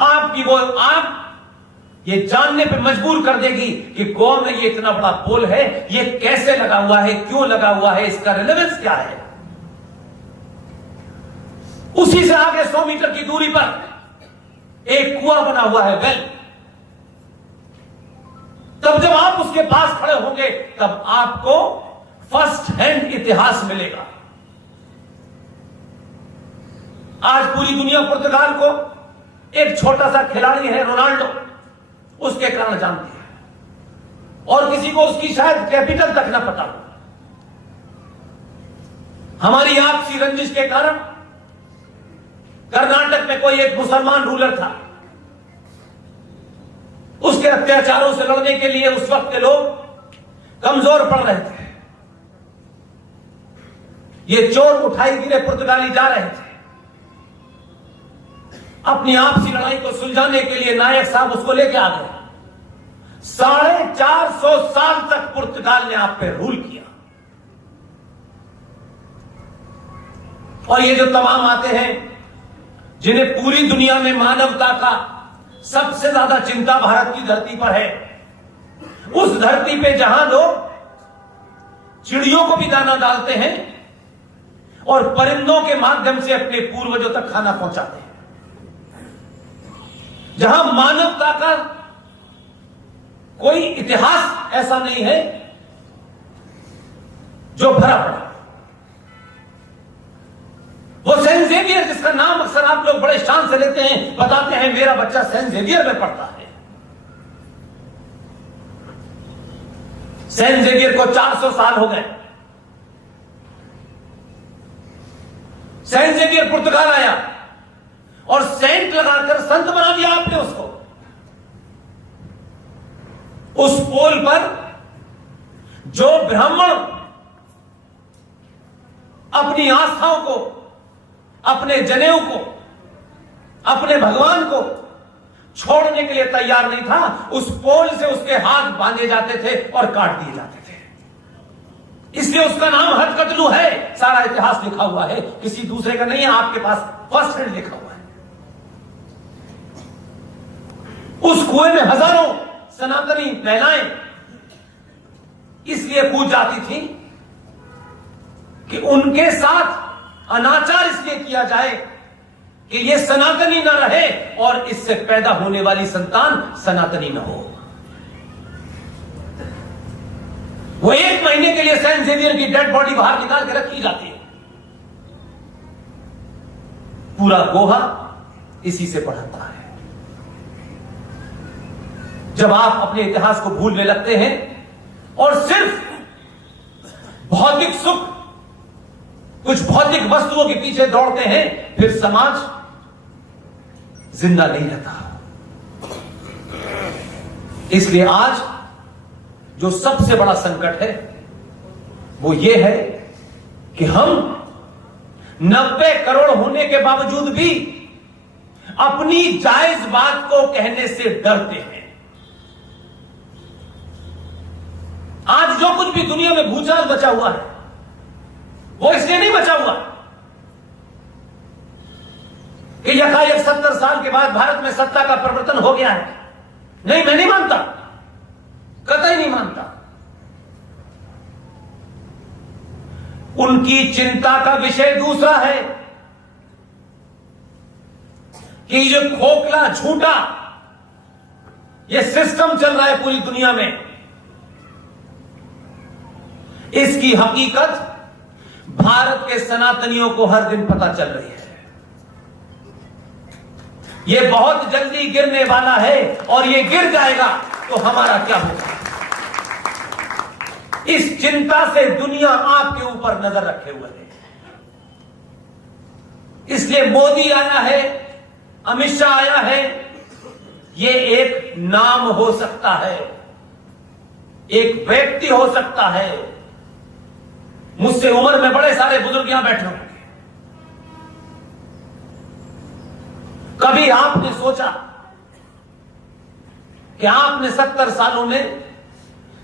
आपकी वो आप ये जानने पे मजबूर कर देगी कि गोवा में ये इतना बड़ा पोल है, ये कैसे लगा हुआ है, क्यों लगा हुआ है, इसका रिलेवेंस क्या है। उसी से आगे 100 मीटर की दूरी पर एक कुआं बना हुआ है, वेल। तब जब आप उसके पास खड़े होंगे तब आपको फर्स्ट हैंड इतिहास मिलेगा। आज पूरी दुनिया पुर्तगाल को एक छोटा सा खिलाड़ी है रोनाल्डो, उसके कारण जानती है, और किसी को उसकी शायद कैपिटल तक ना पता हो। हमारी आपसी रंजिश के कारण कर्नाटक में कोई एक मुसलमान रूलर था, उसके अत्याचारों से लड़ने के लिए उस वक्त के लोग कमजोर पड़ रहे थे। ये चोर उठाई गिरे पुर्तगाली जा रहे थे। अपनी आपसी लड़ाई को सुलझाने के लिए नायक साहब उसको लेके आ गए। 450 साल तक पुर्तगाल ने आप पे रूल किया। और ये जो तमाम आते हैं जिन्हें पूरी दुनिया में मानवता का सबसे ज्यादा चिंता भारत की धरती पर है, उस धरती पे जहां लोग चिड़ियों को भी दाना डालते हैं और परिंदों के माध्यम से अपने पूर्वजों तक खाना पहुंचाते हैं, जहां मानवता का कोई इतिहास ऐसा नहीं है जो भरा पड़ा। वो सेंट जेवियर, जिसका नाम अक्सर आप लोग बड़े शान से लेते हैं, बताते हैं मेरा बच्चा सेंट जेवियर में पढ़ता है। सेंट जेवियर को 400 साल हो गए। सेंट जेवियर पुर्तगाल आया और सेंट लगाकर संत बना दिया आपने उसको। उस पोल पर जो ब्राह्मण अपनी आस्थाओं को, अपने जनेऊ को, अपने भगवान को छोड़ने के लिए तैयार नहीं था, उस पोल से उसके हाथ बांधे जाते थे और काट दिए जाते थे। इसलिए उसका नाम हथकतलू है। सारा इतिहास लिखा हुआ है, किसी दूसरे का नहीं है, आपके पास फर्स्ट हैंड लिखा हुआ है। उस कुएं में हजारों सनातनी महिलाएं इसलिए कूद जाती थी कि उनके साथ अनाचार इसलिए किया जाए कि ये सनातनी ना रहे और इससे पैदा होने वाली संतान सनातनी ना हो। वो 1 महीने के लिए सेंट जेवियर की डेड बॉडी बाहर निकाल के रखी जाती है। पूरा गोहा इसी से बढ़ता है। जब आप अपने इतिहास को भूलने लगते हैं और सिर्फ भौतिक सुख, कुछ भौतिक वस्तुओं के पीछे दौड़ते हैं, फिर समाज जिंदा नहीं रहता। इसलिए आज जो सबसे बड़ा संकट है वो ये है कि हम 90 करोड़ होने के बावजूद भी अपनी जायज बात को कहने से डरते हैं। आज जो कुछ भी दुनिया में भूचाल बचा हुआ है वो इसलिए नहीं बचा हुआ कि यकायक 70 साल के बाद भारत में सत्ता का परिवर्तन हो गया है। नहीं, मैं नहीं मानता, कतई नहीं मानता। उनकी चिंता का विषय दूसरा है कि ये खोखला झूठा ये सिस्टम चल रहा है पूरी दुनिया में, इसकी हकीकत भारत के सनातनियों को हर दिन पता चल रही है। यह बहुत जल्दी गिरने वाला है और यह गिर जाएगा तो हमारा क्या होगा। इस चिंता से दुनिया आपके ऊपर नजर रखे हुए है। इसलिए मोदी आया है, अमित शाह आया है। यह एक नाम हो सकता है, एक व्यक्ति हो सकता है। मुझसे उम्र में बड़े सारे बुजुर्ग यहां बैठे होंगे। कभी आपने सोचा कि आपने 70 सालों में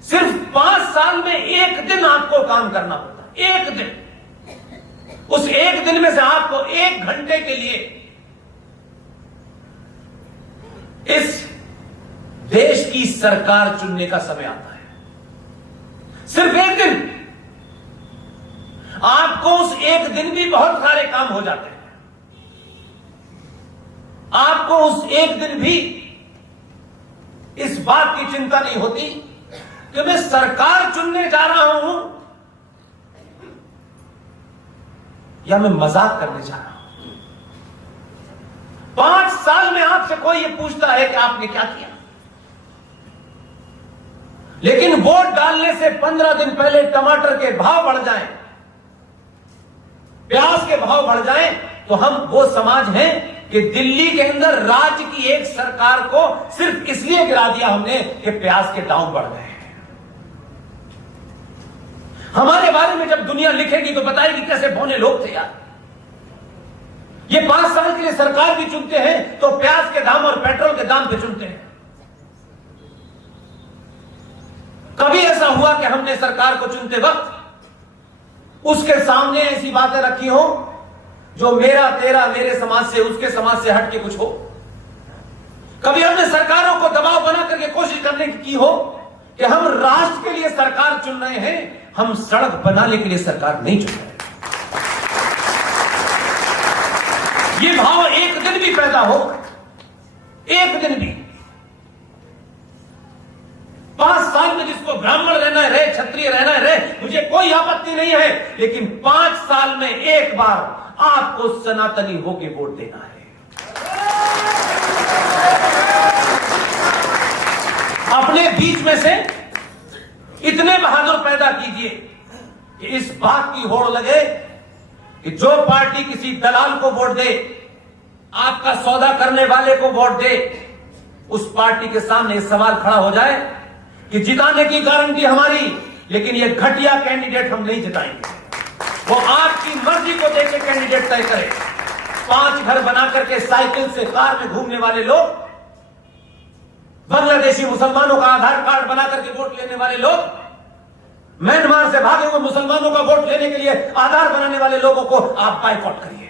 सिर्फ 5 साल में एक दिन आपको काम करना होता, एक दिन। उस एक दिन में से आपको 1 घंटे के लिए इस देश की सरकार चुनने का समय आता है। सिर्फ एक दिन, आपको उस एक दिन भी बहुत सारे काम हो जाते हैं। आपको उस एक दिन भी इस बात की चिंता नहीं होती कि मैं सरकार चुनने जा रहा हूं या मैं मजाक करने जा रहा हूं। 5 साल में आपसे कोई ये पूछता है कि आपने क्या किया, लेकिन वोट डालने से 15 दिन पहले टमाटर के भाव बढ़ जाएं, प्याज के भाव बढ़ जाएं, तो हम वो समाज हैं कि दिल्ली के अंदर राज्य की एक सरकार को सिर्फ इसलिए गिरा दिया हमने कि प्याज के दाम बढ़ गए। हमारे बारे में जब दुनिया लिखेगी तो बताएगी कैसे भोने लोग थे यार। ये 5 साल के लिए सरकार भी चुनते हैं तो प्याज के दाम और पेट्रोल के दाम पे चुनते हैं। कभी ऐसा हुआ कि हमने सरकार को चुनते वक्त उसके सामने ऐसी बातें रखी हो जो मेरा तेरा मेरे समाज से उसके समाज से हट के कुछ हो? कभी हमने सरकारों को दबाव बना करके कोशिश करने की हो कि हम राष्ट्र के लिए सरकार चुन रहे हैं, हम सड़क बनाने के लिए सरकार नहीं चुन रहे। ये भाव एक दिन भी पैदा हो, एक दिन भी, 5 साल में जिसको ब्राह्मण रहना है रहे, क्षत्रिय रहना है रहे, मुझे कोई आपत्ति नहीं है, लेकिन 5 साल में एक बार आपको सनातनी होके वोट देना है। अपने बीच में से इतने बहादुर पैदा कीजिए कि इस बात की होड़ लगे कि जो पार्टी किसी दलाल को वोट दे, आपका सौदा करने वाले को वोट दे, उस पार्टी के सामने इस सवाल खड़ा हो जाए कि जिताने की गारंटी हमारी, लेकिन ये घटिया कैंडिडेट हम नहीं जिताएंगे। वो आपकी मर्जी को देके कैंडिडेट तय करे। 5 घर बना करके साइकिल से कार में घूमने वाले लोग, बांग्लादेशी मुसलमानों का आधार कार्ड बना करके वोट लेने वाले लोग, म्यांमार से भागे हुए मुसलमानों का वोट लेने के लिए आधार बनाने वाले लोगों को आप बाइकआउट करिए,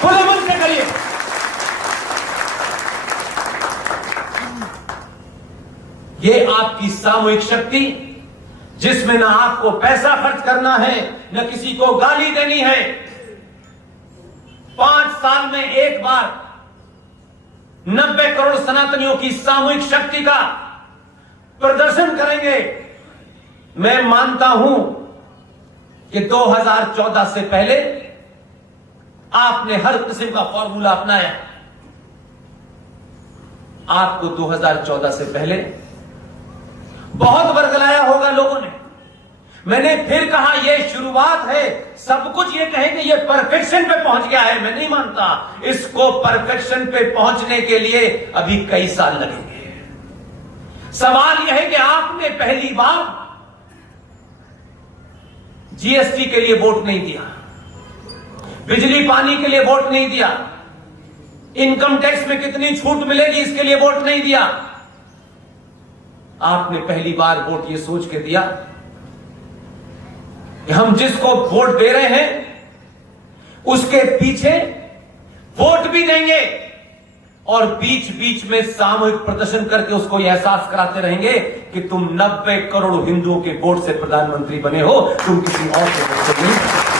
खुले मन से करिए। ये आपकी सामूहिक शक्ति, जिसमें ना आपको पैसा खर्च करना है, न किसी को गाली देनी है। 5 साल में एक बार 90 करोड़ सनातनियों की सामूहिक शक्ति का प्रदर्शन करेंगे। मैं मानता हूं कि 2014 से पहले आपने हर किस्म का फॉर्मूला अपनाया। आपको 2014 से पहले बहुत वर्गलाया होगा लोगों ने। मैंने फिर कहा यह शुरुआत है, सब कुछ ये कहें कि यह परफेक्शन पे पहुंच गया है, मैं नहीं मानता। इसको परफेक्शन पे पहुंचने के लिए अभी कई साल लगेंगे। सवाल यह है कि आपने पहली बार जीएसटी के लिए वोट नहीं दिया, बिजली पानी के लिए वोट नहीं दिया, इनकम टैक्स में कितनी छूट मिलेगी इसके लिए वोट नहीं दिया। आपने पहली बार वोट ये सोच के दिया कि हम जिसको वोट दे रहे हैं उसके पीछे वोट भी देंगे और बीच बीच में सामूहिक प्रदर्शन करके उसको यह एहसास कराते रहेंगे कि तुम 90 करोड़ हिंदुओं के वोट से प्रधानमंत्री बने हो, तुम किसी और के वोट से नहीं बने।